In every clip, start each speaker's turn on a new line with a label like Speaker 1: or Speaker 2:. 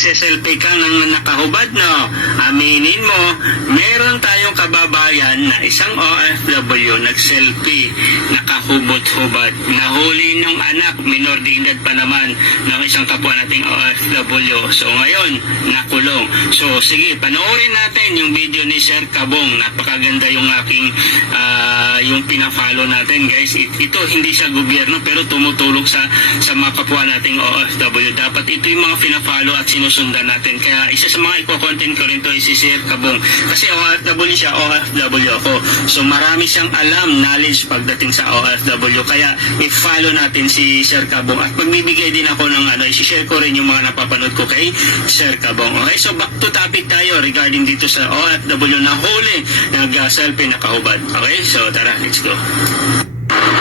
Speaker 1: Nagsiselfie ka ng nakahubad, no? Aminin mo, meron tayong kababayan na isang OFW nagselfie, nakahubot-hubad. Nahuli ng anak, minor de pa naman ng isang kapwa nating OFW. So ngayon, nakulong. So sige, panoorin natin yung video ni Sir Kabong. Napakaganda yung aking, ah, yung pinafollow natin, guys. It- ito, hindi siya gobyerno, pero tumutulong sa, sa mga kapwa nating OFW. Dapat ito yung mga pinafollow at sinusundan natin. Kaya isa sa mga iko-content ko rin to is si Sir Kabong. Kasi OFW siya, OFW ako. So marami siyang alam, knowledge pagdating sa OFW. Kaya i-follow natin si Sir Kabong. At magbibigay din ako ng ano, i-share ko rin yung mga napapanood ko kay Sir Kabong. Okay, so back to topic tayo regarding dito sa OFW na huli nag-selfie nakahubad. Okay, so tara, let's go.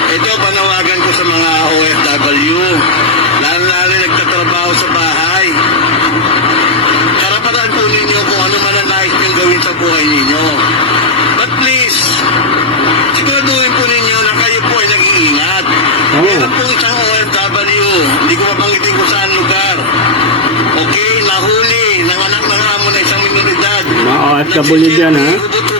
Speaker 2: Ito, panawagan ko sa mga OFW, lalo-lalo nagtatrabaho sa bahay. Buhay ninyo. But please, siguraduhin po ninyo na kayo po ay nag-iingat. Meron po isang OFW, hindi ko mabanggitin kung saan lugar. Okay, nahuli ng anak ng amo na isang minoridad.
Speaker 3: Mga OFW dyan, ha?
Speaker 2: Hubot-hubad.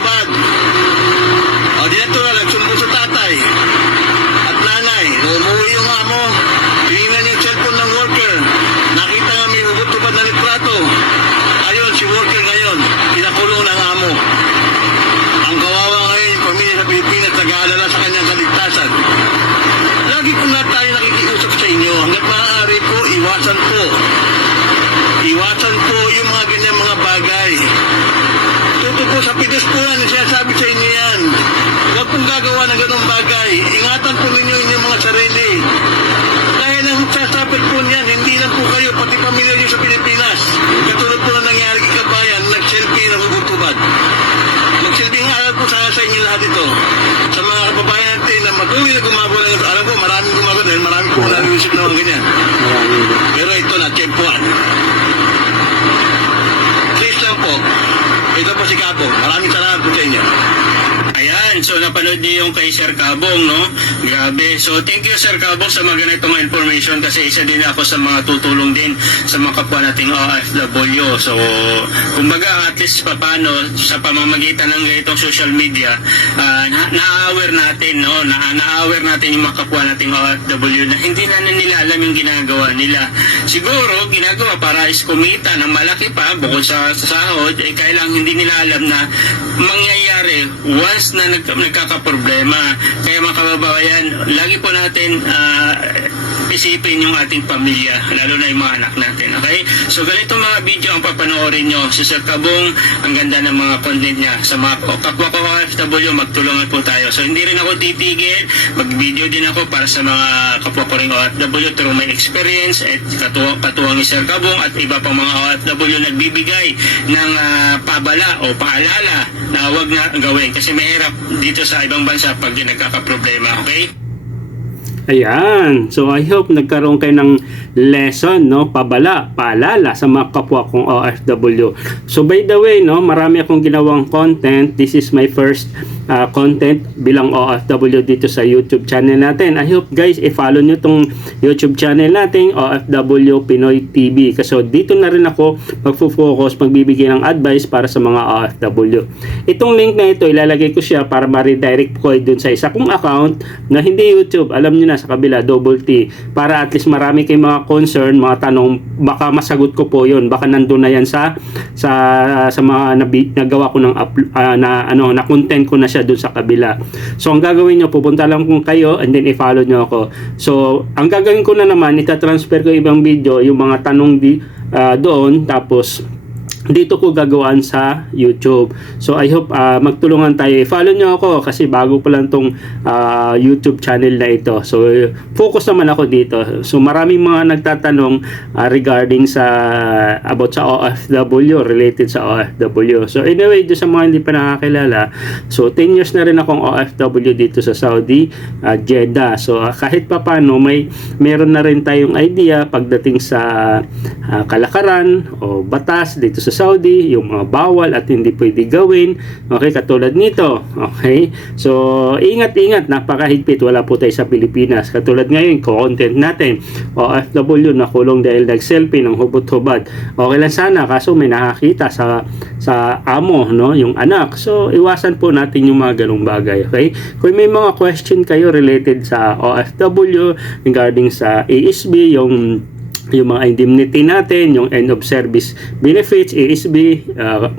Speaker 2: Sa pitas po yan, sinasabi sa inyo yan. Huwag pong gagawa ng ganong bagay. Ingatan po ninyo inyong mga sarili. Dahil ang sasapit po niyan, hindi lang po kayo, pati pamilya niyo sa Pilipinas. Katulad po na nangyari kay Kabayan, nag-selfie na hubutubad. Magsilbing aral po sana sa inyo lahat ito. Sa mga kababayan natin na matuloy na gumagawa ng ito. Alam ko, maraming gumagawa dahil maraming po nag-iisip naman ganyan.
Speaker 3: Marami.
Speaker 2: Pero ito na, tsempuan. Please lang po. Ito po si Kapo. Maraming salamat po sa inyo.
Speaker 1: Ayan, so napanood niyo yung kay Sir Kabong, no? Grabe. So thank you Sir Kabong sa mga ganitong information kasi isa din ako sa mga tutulong din sa mga kapwa nating OFW. So, kumbaga at least papano sa pamamagitan ng ganitong social media, na- na-aware natin, no? Na- na-aware natin yung mga kapwa nating OFW na hindi na nila alam yung ginagawa nila. Siguro, ginagawa para is kumita ng malaki pa bukod sa, sa sahod, eh kailang hindi nila alam na mangyayari once na nag, nagkakaproblema. Kaya mga kababayan, lagi po natin ah, isipin yung ating pamilya, lalo na yung mga anak natin. Okay? So ganito mga video ang papanoorin nyo. Si Sir Kabong, ang ganda ng mga content niya. Sa mga kapwa ko OFW, magtulungan po tayo. So hindi rin ako titigil, mag-video din ako para sa mga kapwa ko rin OFW through my experience at katuwang, katuwang ni Sir Kabong at iba pang mga OFW nagbibigay ng ah, pabala o paalala na huwag na gawin kasi mahirap dito sa ibang bansa pag nagkakaproblema, okay?
Speaker 3: Ayan. So I hope nagkaroon kayo ng lesson, no? Pabala, paalala sa mga kapwa kong OFW. So by the way, no, marami akong ginawang content. This is my first uh, content bilang OFW dito sa YouTube channel natin. I hope guys, i-follow nyo tong YouTube channel natin, OFW Pinoy TV. Kasi dito na rin ako magfo-focus, magbibigay ng advice para sa mga OFW. Itong link na ito, ilalagay ko siya para ma-redirect ko dun sa isa kong account na hindi YouTube. Alam nyo na sa kabila, double T. Para at least marami kayong mga concern, mga tanong, baka masagot ko po yun. Baka nandun na yan sa sa sa mga nabi, nagawa ko ng ah, na ano na content ko na siya dun sa kabila. So ang gagawin nyo, pupunta lang kung kayo and then i-follow nyo ako. So ang gagawin ko na naman, ita-transfer ko ibang video, yung mga tanong di, ah, doon, tapos dito ko gagawaan sa YouTube. So I hope ah, magtulungan tayo. Follow nyo ako kasi bago pa lang tong ah, YouTube channel na ito. So focus naman ako dito. So maraming mga nagtatanong ah, regarding sa about sa OFW related sa OFW. So anyway, do sa mga hindi pa nakakilala, so 10 years na rin akong OFW dito sa Saudi, ah, Jeddah. So ah, kahit pa paano may meron na rin tayong idea pagdating sa ah, kalakaran o batas dito sa Saudi, yung mga bawal at hindi pwede gawin. Okay, katulad nito. Okay? So, ingat-ingat, napakahigpit. Wala po tayo sa Pilipinas. Katulad ngayon, content natin. OFW na kulong dahil nag-selfie ng hubot-hubad. Okay lang sana, kaso may nakakita sa sa amo, no, yung anak. So, iwasan po natin yung mga ganong bagay, okay? Kung may mga question kayo related sa OFW regarding sa ASB, yung yung mga indemnity natin, yung end of service benefits, ASB, uh,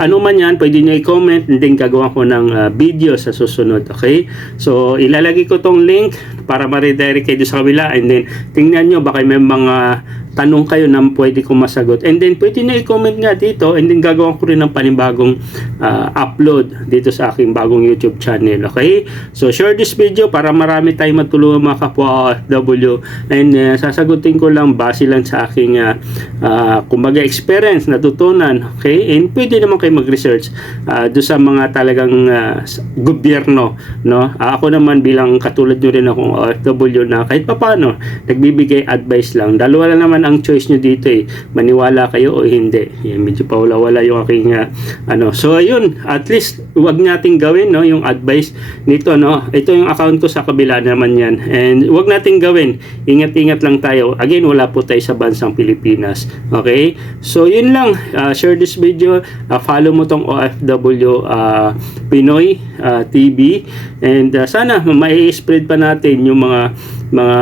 Speaker 3: ano man yan, pwede nyo i-comment. And then gagawa ko ng uh, video sa susunod, okay? So, ilalagay ko tong link para ma-redirect kayo sa kabila. And then tingnan nyo baka may mga tanong kayo na pwede kong masagot. And then pwede nyo i-comment nga dito. And then gagawa ko rin ng panibagong uh, upload dito sa aking bagong YouTube channel, okay? So, share this video para marami tayong matulungan mga kapwa OFW and uh, sasagutin ko lang base lang sa aking uh, uh, kumbaga experience natutunan okay? And pwede naman kayo mag-research uh, do sa mga talagang uh, gobyerno no? Ah, ako naman bilang katulad nyo rin akong OFW na kahit papano nagbibigay advice lang. Dalawa lang naman ang choice nyo dito eh. Maniwala kayo o hindi. Yan, medyo pawala-wala yung aking uh, ano. So ayun at least wag nating gawin no yung advice nito no? Ito yung account ko sa kabila naman yan. And wag nating gawin. Ingat-ingat lang tayo. Again wala po tayo sa bansang Pilipinas. Okay? So yun lang. Uh, share this video. Uh, follow mo tong OFW uh, Pinoy uh, TV and uh, sana mai-spread pa natin yung mga mga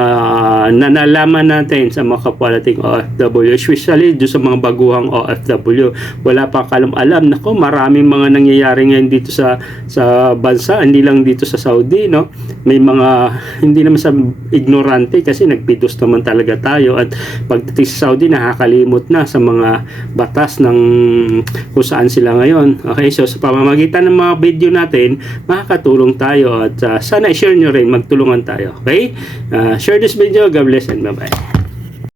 Speaker 3: nanalaman natin sa mga kapwa nating OFW especially doon sa mga baguhang OFW wala pa kalam-alam nako maraming mga nangyayari ngayon dito sa sa bansa hindi lang dito sa Saudi no? May mga hindi naman sa ignorante kasi nagpidos naman talaga tayo. At pagdating sa Saudi nakakalimot na sa mga batas ng kung saan sila ngayon. Okay so sa pamamagitan ng mga video natin makakatulong tayo. At uh, sana i-share nyo rin magtulungan tayo. Okay? Uh, share this video. God bless and bye bye